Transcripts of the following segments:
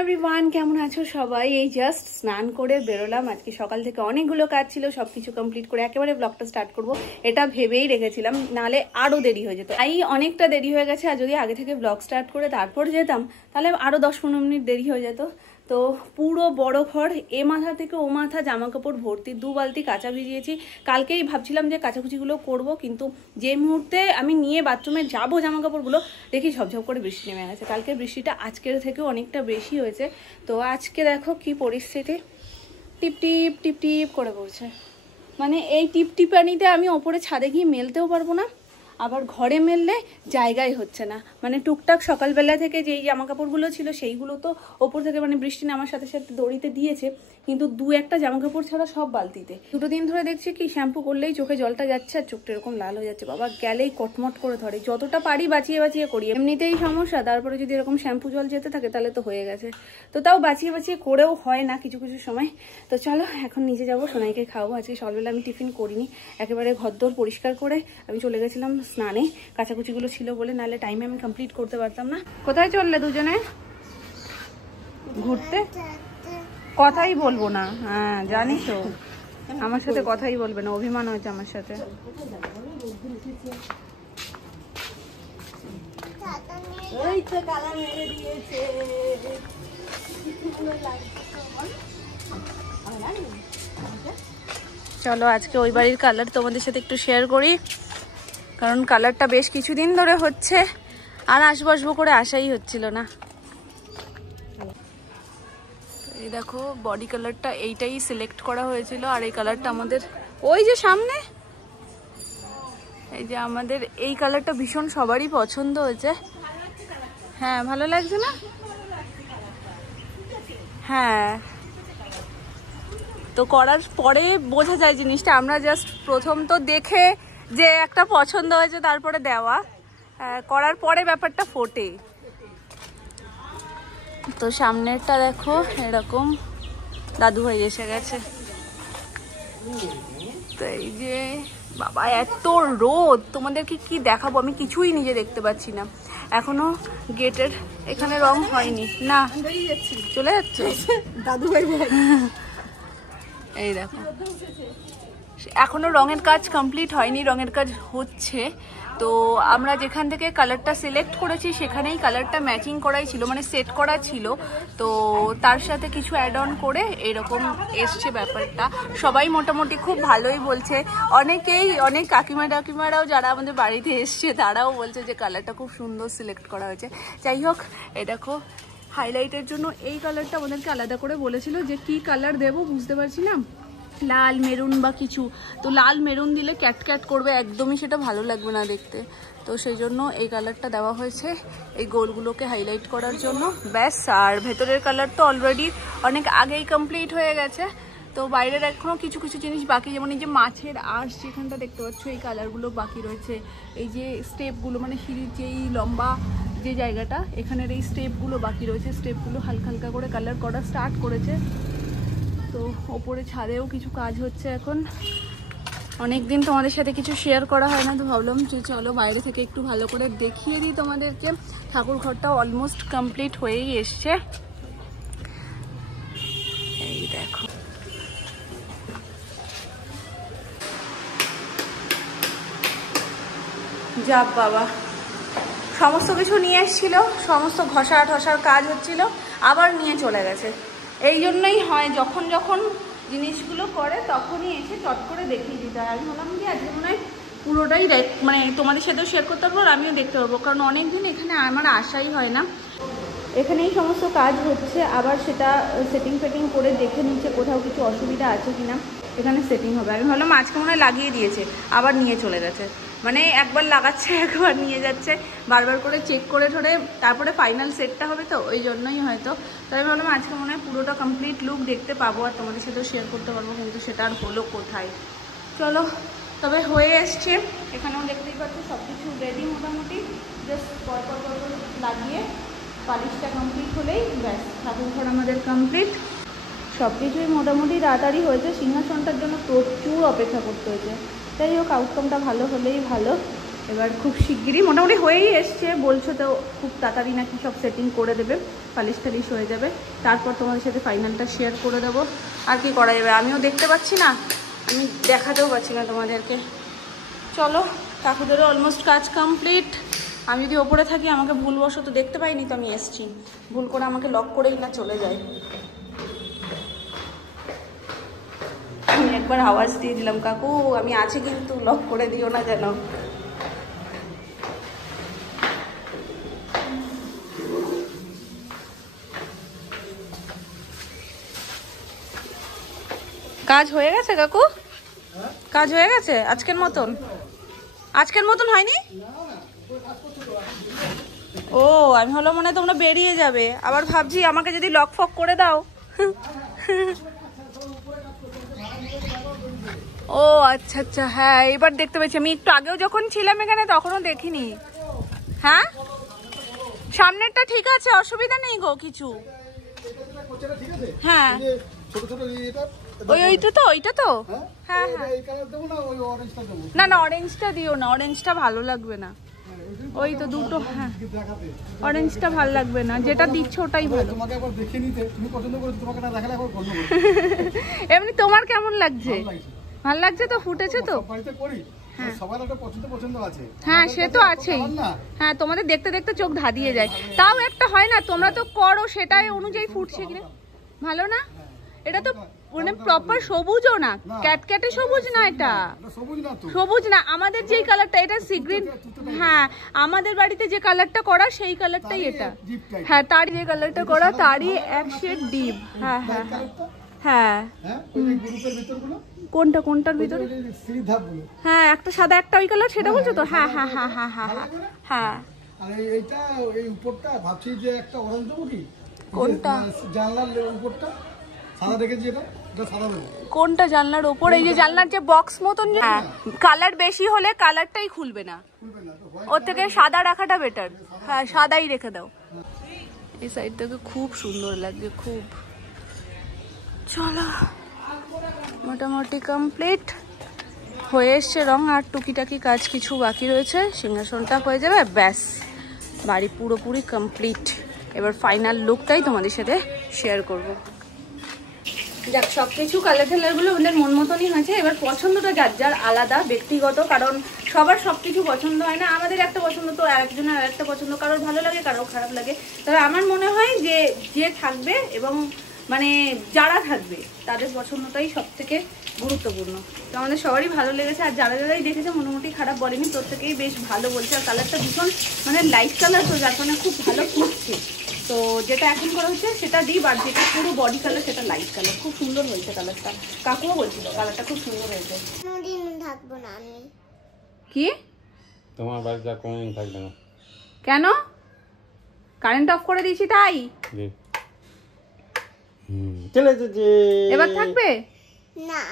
Everyone, কেমন আছো সবাই? এই জাস্ট স্নান করে বেরোলাম। আজকে সকাল থেকে অনেকগুলো কাজ ছিল, সবকিছু কমপ্লিট করে একেবারে ব্লগটা স্টার্ট করব এটা ভেবেই রেখেছিলাম, নালে আরো দেরি হয়ে যেত। অনেকটা দেরি হয়ে গেছে। আর যদি আগে থেকে ব্লগ স্টার্ট করে তারপর যেতাম তাহলে আরো 10-15 মিনিট দেরি হয়ে যেত। তো পুরো বড় ঘর, এ মাথা থেকে ও মাথা জামা কাপড় ভর্তি, 2 বালতি কাঁচা ভিজিয়েছি। কালকেই ভাবছিলাম যে কাচাকুচিগুলো করব, কিন্তু যে মুহূর্তে আমি নিয়ে বাথরুমে যাবো জামা কাপড়গুলো দেখি ঝপঝপ করে বৃষ্টি নেমে গেছে। কালকের বৃষ্টিটা আজকের থেকেও অনেকটা বেশি হয়েছে। তো আজকে দেখো কি পরিস্থিতি, টিপ টিপ টিপ টিপ করে পড়ছে। মানে এই টিপ টিপানিতে আমি ওপরে ছাদে গিয়ে মেলতেও পারবো না, আবার ঘরে মেললে জায়গাই হচ্ছে না। মানে টুকটাক সকালবেলা থেকে যেই জামা কাপড়গুলো ছিল সেইগুলো তো ওপর থেকে মানে বৃষ্টি নামার সাথে সাথে দড়িতে দিয়েছে, কিন্তু 2-1টা জামা কাপড় ছাড়া সব বালতিতে। 2 দিন ধরে দেখছি কি শ্যাম্পু করলেই চোখে জলটা যাচ্ছে আর চোখটা এরকম লাল হয়ে যাচ্ছে। বাবা গেলেই কটমট করে ধরে, যতটা পারি বাঁচিয়ে বাঁচিয়ে করি। এমনিতেই সমস্যা, তারপরে যদি এরকম শ্যাম্পু জল যেতে থাকে তাহলে তো হয়ে গেছে। তো তাও বাঁচিয়ে বাঁচিয়ে করেও হয় না কিছু কিছু সময়। তো চলো এখন নিচে যাবো, সোনাইকে খাওয়াবো। আজকে সকালবেলা আমি টিফিন করিনি, একেবারে ঘরদোর পরিষ্কার করে আমি চলে গেছিলাম স্নানে। কাচাকুচিগুলো ছিল বলে, নাহলে টাইমে আমি কমপ্লিট করতে পারতাম না। কোথায় চললে দুজনে? ঘুরতে? কথাই বলবো না, হ্যাঁ জানি তো, আমার সাথে কথাই বলবে না, অভিমান হয়েছে আমার সাথে। চলো আজকে ওই বাড়ির কালার তোমাদের সাথে একটু শেয়ার করি, কারণ কালারটা বেশ কিছুদিন ধরে হচ্ছে আর আসবো করে আসাই হচ্ছিল না। এই দেখো বডি কালারটা এইটাই সিলেক্ট করা হয়েছিল, আর এই কালারটা আমাদের ওই যে সামনে, এই যে আমাদের এই কালারটা ভীষণ সবারই পছন্দ হয়েছে। হ্যাঁ ভালো লাগছে না? হ্যাঁ, তো করার পরে বোঝা যায় জিনিসটা। আমরা জাস্ট প্রথম তো দেখে যে একটা পছন্দ হয়েছে তারপরে দেওয়া, করার পরে ব্যাপারটা ফোটে। তো সামনেরটা দেখো এরকম দাদু ভাই এসে গেছে। তো এই যে বাবা এত রোদ, তোমাদেরকে কি দেখাবো, আমি কিছুই নিজে দেখতে পাচ্ছি না। এখনো গেটের এখানে রং হয়নি না, চলে যাচ্ছে দাদু ভাই। এই দেখো এখনো রঙের কাজ কমপ্লিট হয়নি, রঙের কাজ হচ্ছে। তো আমরা যেখান থেকে কালারটা সিলেক্ট করেছি সেখানেই কালারটা ম্যাচিং করাই ছিল, মানে সেট করা ছিল। তো তার সাথে কিছু অ্যাড অন করে এরকম এসছে ব্যাপারটা। সবাই মোটামুটি খুব ভালোই বলছে, অনেকেই অনেক কাকিমারাও যারা আমাদের বাড়িতে এসছে তারাও বলছে যে কালারটা খুব সুন্দর সিলেক্ট করা হয়েছে। যাই হোক, এই দেখো হাইলাইটের জন্য এই কালারটা আমাদেরকে আলাদা করে বলেছিল যে কি কালার দেবো বুঝতে পারছি না, লাল মেরুন বা কিছু। তো লাল মেরুন দিলে ক্যাট করবে, একদমই সেটা ভালো লাগবে না দেখতে। তো সেই জন্য এই কালারটা দেওয়া হয়েছে এই গোলগুলোকে হাইলাইট করার জন্য, ব্যাস। আর ভেতরের কালার তো অলরেডি অনেক আগেই কমপ্লিট হয়ে গেছে। তো বাইরের এখনও কিছু কিছু জিনিস বাকি, যেমন এই যে মাছের আঁশ যেখানটা দেখতে পাচ্ছ এই কালারগুলো বাকি রয়েছে। এই যে স্টেপগুলো, মানে সিঁড়ির যেই লম্বা যে জায়গাটা এখানের এই স্টেপগুলো বাকি রয়েছে, স্টেপগুলো হালকা হালকা করে কালার করা স্টার্ট করেছে। তো ওপরে ছাদেও কিছু কাজ হচ্ছে এখন। অনেকদিন তোমাদের সাথে কিছু শেয়ার করা হয় না, তো ভাবলাম যে চলো বাইরে থেকে একটু ভালো করে দেখিয়ে দিই তোমাদেরকে। ঠাকুর ঘরটাও অলমোস্ট কমপ্লিট হয়েই এসছে। এই দেখো যাব বাবা, সমস্ত কিছু নিয়ে এসেছিল, সমস্ত ঘষার কাজ হচ্ছিল, আবার নিয়ে চলে গেছে। এই জন্যই হয় যখন যখন জিনিসগুলো করে তখনই এসে চট করে দেখিয়ে দিতে হয়। আমি ভাবলাম কি আজকে মনে হয় পুরোটাই মানে তোমাদের সাথেও শেয়ার করতে পারবো আর আমিও দেখতে পারবো, কারণ অনেক দিন এখানে আমার আসাই হয় না। এখানেই সমস্ত কাজ হচ্ছে, আবার সেটা সেটিং ফেটিং করে দেখে নিচ্ছে কোথাও কিছু অসুবিধা আছে কিনা, এখানে সেটিং হবে। আমি ভাবলাম আজকে মনে হয় লাগিয়ে দিয়েছে, আবার নিয়ে চলে গেছে। মানে একবার লাগাচ্ছে একবার নিয়ে যাচ্ছে, বারবার করে চেক করে ধরে তারপরে ফাইনাল সেটটা হবে, তো ওই জন্যই হয়তো। তো আমি ভাবলাম আজকে মনে হয় পুরোটা কমপ্লিট লুক দেখতে পাবো আর তোমাদের সাথেও শেয়ার করতে পারবো, কিন্তু সেটা আর হলো কোথায়। চলো, তবে হয়ে এসছে, এখানেও দেখতেই পাচ্ছ সব কিছু রেডি মোটামুটি। জাস্ট পর লাগিয়ে পালিশটা কমপ্লিট হলেই ব্যাস ঠাকুর ঘর আমাদের কমপ্লিট। সব কিছুই মোটামুটি তাড়াতাড়ি হয়েছে, সিংহাসনটার জন্য প্রচুর অপেক্ষা করতে হয়েছে। যাই হোক, আউটকামটা ভালো হলেই ভালো। এবার খুব শিগগিরই মোটামুটি হয়েই এসছে, বলছো তো খুব তাড়াতাড়ি নাকি সব সেটিং করে দেবে। পালিশ টালিশ হয়ে যাবে, তারপর তোমাদের সাথে ফাইনালটা শেয়ার করে দেবো। আর কি করা যাবে, আমিও দেখতে পাচ্ছি না, আমি দেখাতেও পাচ্ছি না তোমাদেরকে। চলো, কাকুদেরও অলমোস্ট কাজ কমপ্লিট। আমি যদি ওপরে থাকি, আমাকে ভুলবশত দেখতে পাইনি তো আমি এসছি, ভুল করে আমাকে লক করেই না চলে যায়। আমি একবার আওয়াজ দিয়ে দিলাম, কাকু আমি আছি কিন্তু লক করে দিও না যেন। কাজ হয়ে গেছে কাকু? কাজ হয়ে গেছে আজকের মতন? আজকের মতন হয়নি? ও আমি হলো মনে তোমরা বেরিয়ে যাবে, আবার ভাবছি আমাকে যদি লক ফক করে দাও। ও আচ্ছা আচ্ছা, হ্যাঁ এবার দেখতে পেয়েছি। আমি একটু আগেও যখন ছিলাম এখানে তখনও দেখিনি। হ্যাঁ সামনেরটা ঠিক আছে, অসুবিধা নেই গো কিছু। হ্যাঁ ওইটা তো, ওইটা তো হ্যাঁ হ্যাঁ। না না অরেঞ্জটা দিও না, অরেঞ্জটা ভালো লাগবে না। ওই তো দুটো, হ্যাঁ অরেঞ্জটা ভালো লাগবে না, যেটা দিচ্ছ ওটাই ভালো। এমনি তোমার কেমন লাগছে? ভালো লাগছে তো, ফুটেছে তো? হ্যাঁ সে তো আছেই, হ্যাঁ তোমাদের দেখতে দেখতে চোখ ধাঁধিয়ে যায়। তাও একটা হয় না, তোমরা তো করো সেটাই অনুযায়ী ফুটছে কিনা। ভালো না? এটা তো মানে প্রপার সবুজও না, ক্যাটক্যাটে সবুজ না, এটা সবুজ না। আমাদের যেই কালারটা, এটা সি গ্রিন। হ্যাঁ আমাদের বাড়িতে যে কালারটা করা সেই কালারটাই এটা। হ্যাঁ তার যে কালারটা করা তারই এক শেড ডিপ। হ্যাঁ হ্যাঁ হ্যাঁ হ্যাঁ। কোনটা কোনটার ভিতরে? হ্যাঁ একটা সাদা একটা ওই কালার, সেটা বলছো তো? হ্যাঁ হ্যাঁ হ্যাঁ হ্যাঁ হ্যাঁ হ্যাঁ। আর এইটা এই উপরটা ভাবছি যে একটা অরেঞ্জ দেবো কি? কোনটা? জানলার উপরটা সাদা রেখেছি, এটা সাদা দেবো। কোনটা জানলার উপর? এই যে জানলার যে বক্স মতন, হ্যাঁ কালার বেশি হলে কালারটাই খুলবে না, ওর থেকে সাদা রাখাটা বেটার। হ্যাঁ সাদাই রেখে দাও। এই সাইড থেকে খুব সুন্দর লাগছে, খুব। চলো মোটামুটি কমপ্লিট হয়ে এসছে রং, আর টুকিটাকি কাজ কিছু বাকি রয়েছে, সিংহাসনটা হয়ে যাবে ব্যাস, বাড়ি পুরোপুরি কমপ্লিট। এবার ফাইনাল লুকটাই তোমাদের সাথে শেয়ার করব। যাক সব কিছু কালার ঠালারগুলো আমাদের মন মতনই হয়েছে। এবার পছন্দটা যার যার আলাদা ব্যক্তিগত, কারণ সবার সব কিছু পছন্দ হয় না। আমাদের একটা পছন্দ তো আরেকজনের আর একটা পছন্দ, কারোর ভালো লাগে কারোর খারাপ লাগে। তবে আমার মনে হয় যে যে থাকবে এবং মানে যারা থাকবে তাদের পছন্দটাই সব থেকে গুরুত্বপূর্ণ। তো আমাদের সবারই ভালো লেগেছে, আর যারা যারাই দেখেছে মোটামুটি খারাপ বলেনি, প্রত্যেকেই বেশ ভালো বলছে। আর কালারটা ভীষণ মানে লাইট কালার, তো যার কারণে খুব ভালো ফুটছে। তো যেটা এখন করা হচ্ছে সেটা ডিপ, আর যেটা পুরো বডি কালার সেটা লাইট কালার। খুব সুন্দর হয়েছে কালারটা, কাকুও বলছিল কালারটা খুব সুন্দর হয়েছে। থাকবো না আমি। কি তোমার বাড়িতে আর কোনোদিন থাকবে না? কেন? কারেন্ট অফ করে দিয়েছি তাই? চলে এসেছে। এবার থাকবে না।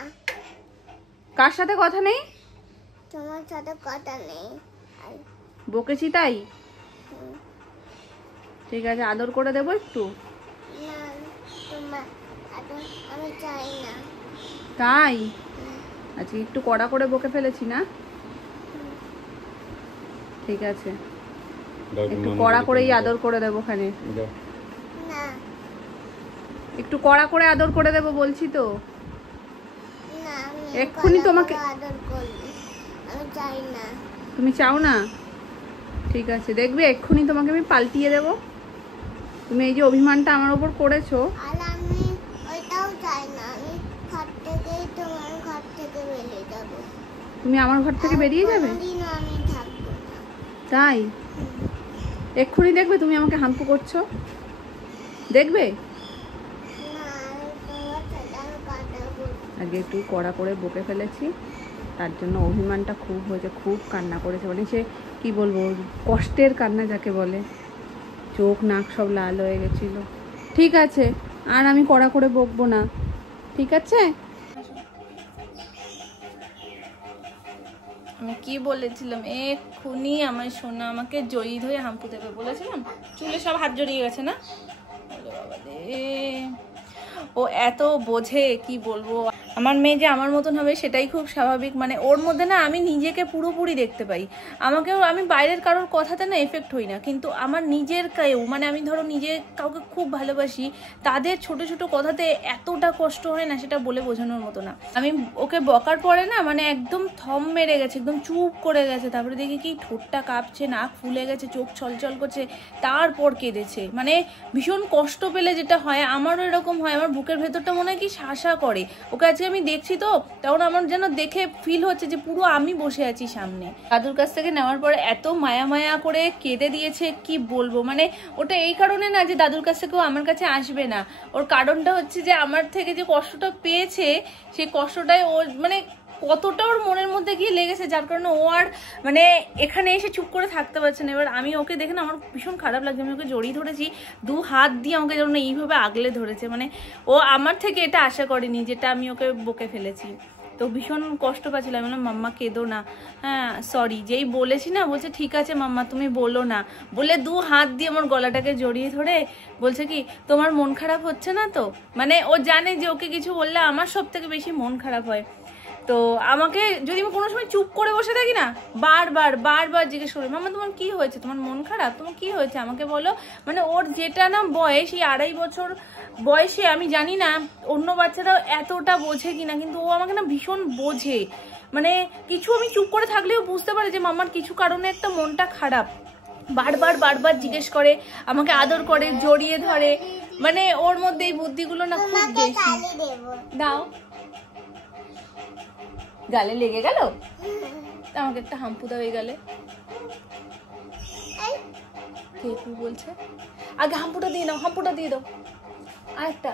কার সাথে কথা নেই? তোমার সাথে কথা নেই। বকেছি তাই? ঠিক আছে আদর করে দেবো একটু। না তোমার আদর আমি চাই না। তাই? আজকে একটু কড়া করে বকে ফেলেছি না? ঠিক আছে একটু কড়া করেই আদর করে দেবো খানে। না একটু কড়া করে আদর করে দেবো বলছি তো। না আমি এক্ষুনি তোমাকে আদর করবি, আমি চাই না। তুমি চাও না? ঠিক আছে দেখবে এক্ষুনি তোমাকে আমি পাল্টিয়ে দেবো। তুমি এই যে অভিমানটা আমার উপর করেছো। আর আমি ওইটাও চাই না, আমি ঘর থেকেই তোমার ঘর থেকে বেরিয়ে যাব। তুমি আমার ঘর থেকে বেরিয়ে যাবে? কোনোদিনও আমি থাকবো না। তাই? এক্ষুনি দেখবে তুমি আমাকে হাম্পু করছো, দেখবে। আগে একটু কড়া করে বকে ফেলেছি, তার জন্য অভিমানটা খুব হয়েছে, খুব কান্না করেছে। মানে সে কী বলবো, কষ্টের কান্না যাকে বলে, চোখ নাক সব লাল হয়ে গেছিল। ঠিক আছে আর আমি কড়া করে বকবো না, ঠিক আছে? আমি কি বলেছিলাম, এক্ষুনি আমার সোনা আমাকে জড়িয়ে ধরে হাম্পু দেবে বলেছিলাম। চুলে সব হাত জড়িয়ে গেছে না? বাবা রে, ও এত বোঝে কি বলবো। আমার মেয়ে যে আমার মতন হবে সেটাই খুব স্বাভাবিক, মানে ওর মধ্যে না আমি নিজেকে পুরোপুরি দেখতে পাই। আমাকেও, আমি বাইরের কারোর কথাতে না এফেক্ট হই না, কিন্তু আমার নিজের কেউ, মানে আমি ধরো নিজে কাউকে খুব ভালোবাসি, তাদের ছোট ছোট কথাতে এতটা কষ্ট হয় না সেটা বলে বোঝানোর মতো না। আমি ওকে বকার পরে না মানে একদম থম মেরে গেছে, একদম চুপ করে গেছে, তারপরে দেখি কি ঠোঁটটা কাঁপছে, নাক ফুলে গেছে, চোখ ছলছল করছে, তারপর কেঁদেছে। মানে ভীষণ কষ্ট পেলে যেটা হয়, আমারও এরকম হয়, আমার বুকের ভেতরটা মনে হয় কি শাসা করে। ওকে আজকে আমি দেখছি তো, তখন আমার যেন দেখে ফিল হচ্ছে যে পুরো আমি বসে আছি সামনে। দাদুর কাছ থেকে নেওয়ার পরে এত মায়া মায়া করে কেঁদে দিয়েছে কি বলবো। মানে ওটা এই কারণে না যে দাদুর কাছ থেকেও আমার কাছে আসবে না, ওর কারণটা হচ্ছে যে আমার থেকে যে কষ্টটা পেয়েছে সেই কষ্টটাই ও মানে কতটা ওর মনের মধ্যে গিয়ে লেগেছে, যার কারণে ও আর মানে এখানে এসে চুপ করে থাকতে পারছে না। এবার আমি ওকে দেখে না আমার ভীষণ খারাপ লাগছে, আমি ওকে জড়িয়ে ধরেছি, 2 হাত দিয়ে আমাকে যেন এইভাবে আগলে ধরেছে। মানে ও আমার থেকে এটা আশা করেনি যেটা আমি ওকে বকে ফেলেছি, তো ভীষণ কষ্ট পাচ্ছিল। আমি বললাম মাম্মা কেঁদো না, হ্যাঁ সরি, যেই বলেছি না বলছে ঠিক আছে মাম্মা তুমি বলো না, বলে 2 হাত দিয়ে আমার গলাটাকে জড়িয়ে ধরে বলছে কি তোমার মন খারাপ হচ্ছে না তো। মানে ও জানে যে ওকে কিছু বললে আমার সব থেকে বেশি মন খারাপ হয়। তো আমাকে যদি আমি কোনো সময় চুপ করে বসে থাকি না, বারবার বারবার জিজ্ঞেস করি মাম্মা তোমার কি হয়েছে, তোমার মন খারাপ, তোমার কি হয়েছে আমাকে বলো। মানে ওর যেটা না বয়স, এই 2.5 বছর বয়সে, আমি জানি না অন্য বাচ্চারাও এতটা বোঝে কিনা, কিন্তু ও আমাকে না ভীষণ বোঝে। মানে কিছু আমি চুপ করে থাকলেও বুঝতে পারে যে মাম্মার কিছু কারণে একটা মনটা খারাপ, বারবার বারবার জিজ্ঞেস করে, আমাকে আদর করে, জড়িয়ে ধরে। মানে ওর মধ্যে এই বুদ্ধিগুলো না খুব বেশি। দাও, গালে লেগে গেল, আমাকে একটা হাম্পু দাও এই গালে। কে কি বলছে, আগে হাম্পুটা দিয়ে দাও, হাম্পুটা দিয়ে দাও, আরেকটা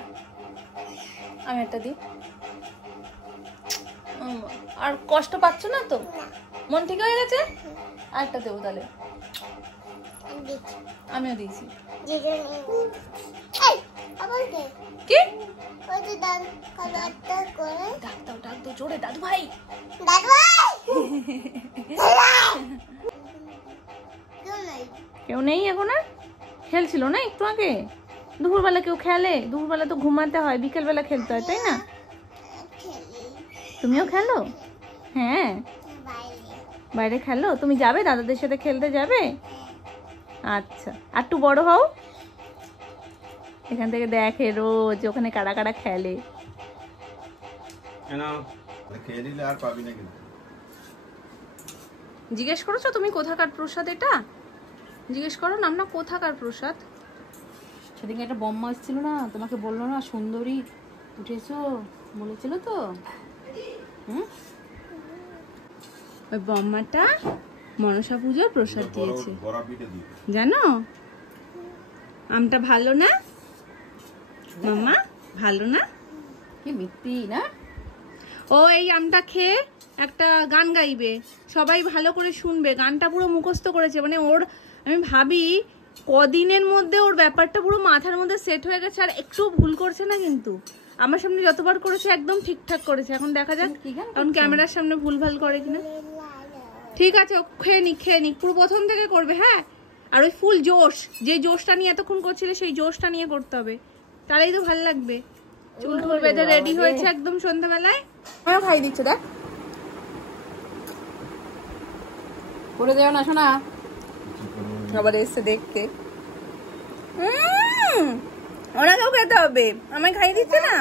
আমি একটা দিই। আর কষ্ট পাচ্ছ না তো, মন ঠিক হয়ে গেছে, আরেকটা দেবো তাহলে। আমিও দিয়েছি। কি ডাক দাও জোরে, দাদু ভাই। কেউ নেই এখন আর? খেলছিল না একটু আগে, দুপুরবেলা কেউ খেলে? দুপুরবেলা তো ঘুমাতে হয়, বিকেলবেলা খেলতে হয় তাই না? তুমিও খেলো? হ্যাঁ বাইরে খেলো, তুমি যাবে দাদাদের সাথে খেলতে যাবে? আচ্ছা, আর একটু বড় হও, এখান থেকে দেখে রোজ ওখানে কারা কারা খেলে। জিজ্ঞেস করেছো তুমি কোথাকার প্রসাদ? এটা জিজ্ঞেস করো নাম না, কোথাকার প্রসাদ? সেদিকে একটা বম্মা এসেছিল না, তোমাকে বললো না সুন্দরী উঠেছো বলেছিল তো? ওই বম্মাটা মনসা পুজোর প্রসাদ দিয়েছে জানো। আমটা ভালো না মাম্মা, ভালো না? কি মিথ্যি না, ও এই আমটা খেয়ে একটা গান গাইবে, সবাই ভালো করে শুনবে, গানটা পুরো মুখস্থ করেছে। মানে ওর, আমি ভাবি কদিনের মধ্যে ওর ব্যাপারটা পুরো মাথার মধ্যে সেট হয়ে গেছে, আর একটু ভুল করছে না। কিন্তু আমার সামনে যতবার করেছে একদম ঠিকঠাক করেছে, এখন দেখা যাক এখন ক্যামেরার সামনে ভুলভাল করে কিনা। ঠিক আছে, ও খেয়ে নিক, পুরো প্রথম থেকে করবে। হ্যাঁ, আর ওই ফুল জোশ, যে জোশটা নিয়ে এতক্ষণ করছিলে সেই জোশটা নিয়ে করতে হবে, তাহলেই তো ভালো লাগবে। চুল টুল বেঁধে রেডি হয়েছে একদম সন্ধ্যাবেলায়, আমিও খাই দিচ্ছে। দেখ করে দেও না শোনা, আবার এসছে দেখতে। ওনাকেও খেতে হবে, আমায় খাই দিচ্ছে না।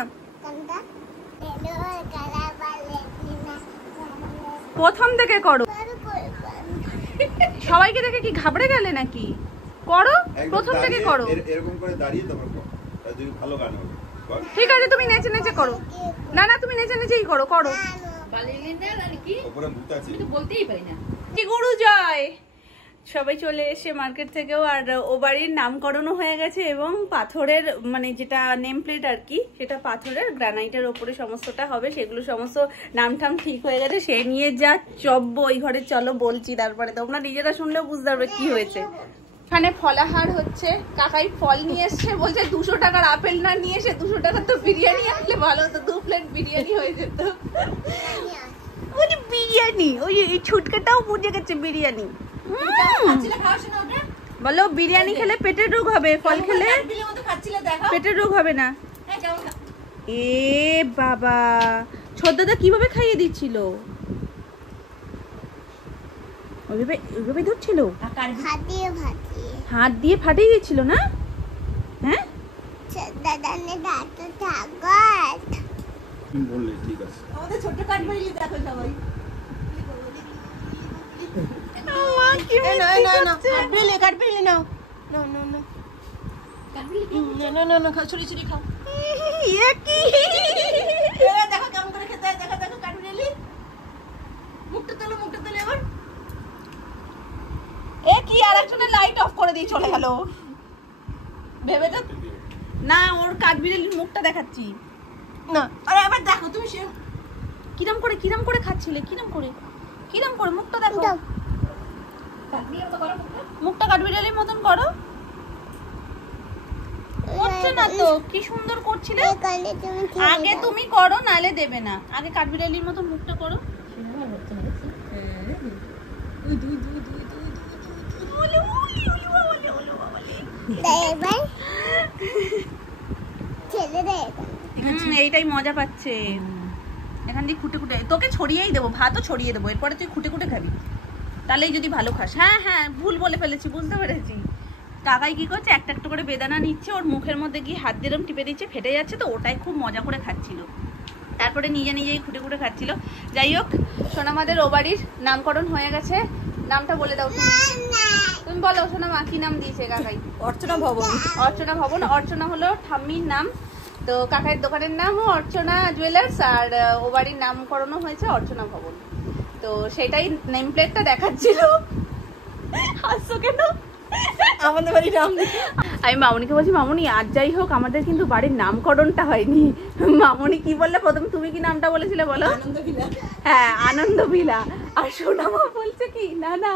প্রথম থেকে করো, সবাইকে দেখে কি ঘাবড়ে গেলে নাকি? করো, প্রথম থেকে করো। এরকম করে দাঁড়িয়ে তোমার যদি ভালো গান হবে। ঠিক আছে, তুমি নেচে নেচে করো। না না, তুমি নেচে নেচেই করো, করো। উপরে ভূত আছে, বলতেই পারি না। কি গুরু জয়, সবাই চলে এসে মার্কেট থেকেও, আর ও বাড়ির নামকরণও হয়ে গেছে, এবং পাথরের মানে যেটা নেম প্লেট আর কি, সেটা পাথরের গ্রানাইটের ওপরে সমস্তটা হবে, সেগুলো সমস্ত নামটাম ঠিক হয়ে গেছে। সে নিয়ে যা চব্য ওই ঘরে, চলো বলছি, তারপরে তোমরা নিজেরা শুনলেও বুঝতে পারবে কি হয়েছে। এখানে ফলাহার হচ্ছে, কাকাই ফল নিয়ে এসছে, বলছে 200 টাকার আপেল না নিয়ে এসে 200 টাকার তো বিরিয়ানি আনলে ভালো হতো, 2 প্লেট বিরিয়ানি হয়ে যেত। ওই বিরিয়ানি, ওই ছুটকাটাও বুঝে গেছে বিরিয়ানি। বলো বিরিয়ানি খেলে পেটের রোগ হবে, ফল খেলে পেটের রোগ হবে না। এ বাবা, ছোটদাদা কিভাবে খাইয়ে দিচ্ছিল? ওইভাবে ধরছিল, ফাটিয়ে ফাটিয়ে হাত দিয়ে ফাটিয়ে দিচ্ছিল না? হ্যাঁ দাদানে দাঁত থাকাত বললে ঠিক আছে। আমাদের ছোট্ট কাঠবাড়ি দেখো সবাই। কাঠবিড়ি নাও, ছড়ি ছড়ি খাও। দেখো কেমন করে খেতে হয়, দেখো দেখো কাঠবিড়ি। মুখটা তোলো এবার। এ কি, আরেকজনের লাইট অফ করে দিয়ে চলে গেল। ভেবে তো না, ওর কাঠবিড়ালির মুখটা দেখাচ্ছি না, আরে আবার দেখো তুমি সে কিরম করে খাচ্ছিলে, কিরম করে মুখটা দেখো, মুখটা কাঠবিড়ালির মতন করো। হচ্ছে না তো, কি সুন্দর করছিলে। এখানে তুমি আগে তুমি করো, নালে দেবে না। আগে কাঠবিড়ালির মতন মুখটা করো। এবার ছেলে দে এইটাই মজা পাচ্ছে। এখান দিয়ে খুঁটে তোকে ছড়িয়েই দেবো, ভাতও ছড়িয়ে দেবো, এরপরে তুই খুঁটে খাবি, তাহলেই যদি ভালো খাস। হ্যাঁ ভুল বলে ফেলেছি, বুঝতে পেরেছি। কাকাই কি করছে, একটা একটা করে বেদানা নিচ্ছে, ওর মুখের মধ্যে গিয়ে হাত দিয়ে টিপে দিচ্ছে, ফেটে যাচ্ছে, তো ওটাই খুব মজা করে খাচ্ছিল। তারপরে নিজেই খুঁটে খাচ্ছিল। যাই হোক, সোনামাদের ও বাড়ির নামকরণ হয়ে গেছে। নামটা বলে দাও তুমি বলো সোনামা, কি নাম দিয়েছে কাকাই? অর্চনা ভবন। অর্চনা হলো ঠাম্মির নাম। তো কাকাইয়ের দোকানের নামও অর্চনা জুয়েলার্স, আর ও বাড়ির নামকরণও হয়েছে অর্চনা ভবন। তো সেটাই নেম প্লেটটা দেখাচ্ছিল। হাসছো কেন? আমাদের বাড়ির নাম আমি মামনিকে বলছি, মামনি আজ যাই হোক আমাদের কিন্তু বাড়ির নামকরণটা হয়নি। মামনি কি বললে প্রথম, তুমি কি নামটা বলেছিলে বলো? আনন্দভিলা। হ্যাঁ আনন্দভিলা। আর সোনামা বলছে কি, না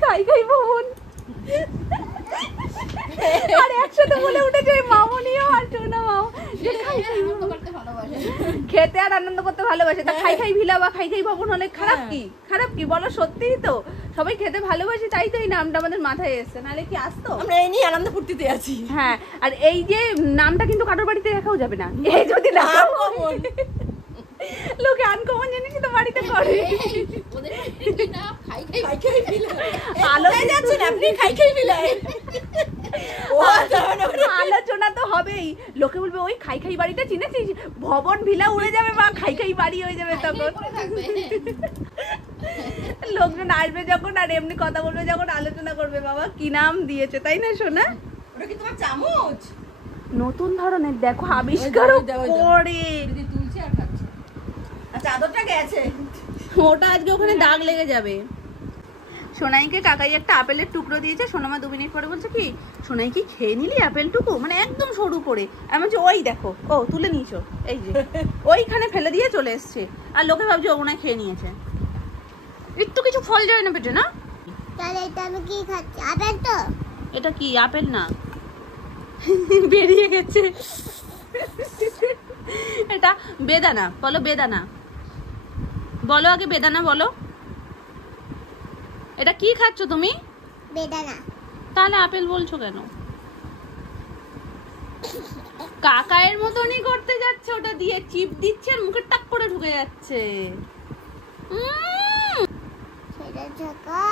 খাই ভবন। আর একসাথে বলে উঠেছে মামনিও আর সোনামাও যে খাই ভবন খেতে আর আনন্দ করতে ভালোবাসে। তা খাই ভিলা বা খাই ভবন হলে খারাপ কি বলো? সত্যিই তো, সবাই খেতে ভালোবাসে, তাই তো এই নামটা আমাদের মাথায় এসছে, নাহলে কি আসতো? আমরা এই নিয়ে আনন্দ ফুর্তিতে আছি। হ্যাঁ, আর এই যে নামটা কিন্তু কারোর বাড়িতে দেখাও যাবে না। এই যদি লোকে আনকমন জিনিসই তো বাড়িতে করে। আলোচনা তো হবেই, লোকে বলবে ওই খাই বাড়িটা চিনেছিস, ভবন ভিলা উড়ে যাবে বা খাই বাড়ি হয়ে যাবে। তখন লোকজন আসবে যখন, আর এমনি কথা বলবে যখন, আলোচনা করবে বাবা কি নাম দিয়েছে, তাই না সোনা? ওটা কি তোমার চামচ? নতুন ধরনের দেখো আবিষ্কার করে তুলছি আর খাচ্ছি। আচ্ছা আদরটা গেছে, ওটা আজকে ওখানে দাগ লেগে যাবে। সোনাইকে কাকাই একটা আপেলের টুকরো দিয়েছে। সোনামা 2 মিনিট পরে বলছে কি, সোনাই কি খেয়ে নিলি আপেলটুকু, মানে একদম সরু করে। আমি বলছি ওই দেখো, ও তুলে নিয়েছো, এই যে ওইখানে ফেলে দিয়ে চলে এসছে। আর লোকে ভাবছে ও মনে হয় খেয়ে নিয়েছে। একটু কিছু ফল যায় না পেটে, না? তাহলে এটা আমি কি খাচ্ছি? আপেল তো? এটা কি আপেল না, বেরিয়ে গেছে। এটা বেদানা। বলো বেদানা, বলো আগে বেদানা বলো। এটা কি খাচ্ছ তুমি? বেদানা। তাহলে আপেল বলছো কেন? কাকায়ের মতনই করতে যাচ্ছে, ওটা দিয়ে চিপ দিচ্ছে আর মুখে টাক করে ঢুকে যাচ্ছে। সেটা ঝাকা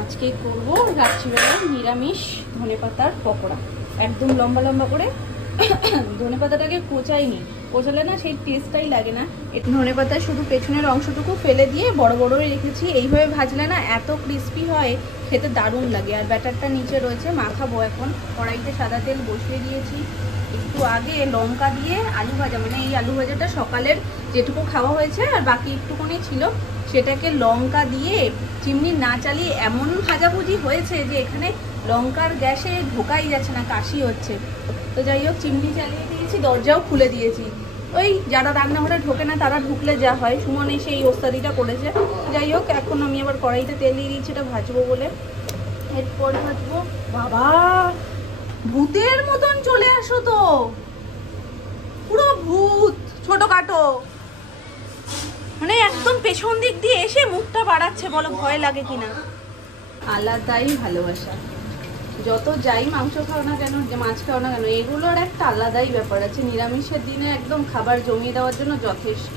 আজকে করবো রাত্রিবেলা নিরামিষ ধনেপাতার পকোড়া। একদম লম্বা লম্বা করে ধনেপাতাটাকে কোচাইনি, কোচালে না সেই টেস্টটাই লাগে না। ধনেপাতা শুধু পেছনের অংশটুকু ফেলে দিয়ে বড় বড়ই রেখেছি। এইভাবে ভাজলে না এত ক্রিস্পি হয়, খেতে দারুণ লাগে। আর ব্যাটারটা নিচে রয়েছে, মাখাবো এখন। কড়াইতে সাদা তেল বসিয়ে দিয়েছি। একটু আগে লঙ্কা দিয়ে আলু ভাজা, মানে এই আলু ভাজাটা সকালের যেটুকু খাওয়া হয়েছে আর বাকি একটুখানি ছিল, সেটাকে লঙ্কা দিয়ে চিমনি না চালিয়ে এমন ভাজাভুজি হয়েছে যে এখানে লঙ্কার গ্যাসে ঢোকাই যাচ্ছে না, কাশি হচ্ছে। তো যাই হোক, চিমনি চালিয়ে দিয়েছি, দরজাও খুলে দিয়েছি। ওই যারা রান্নাঘরে ঢোকে না তারা ঢুকলে যা হয়, সুমন এসে এই ওস্তাদিটা করেছে। যাই হোক, এখন আমি আবার কড়াইতে তেল দিয়ে দিয়েছি এটা ভাজবো বলে। এরপর ভাজবো। বাবা ভূতের মতন চলে আসো তো, পুরো ভূত ছোটখাটো, মানে একদম পেছন দিক দিয়ে এসে মুখটা বাড়াচ্ছে। বলো ভয় লাগে কিনা? আলাদাই ভালোবাসা। যত যাই মাংস খাও না কেন, যে মাছ খাও না কেন, এগুলোর একটা আলাদাই ব্যাপার আছে। নিরামিষের দিনে একদম খাবার জমিয়ে দেওয়ার জন্য যথেষ্ট।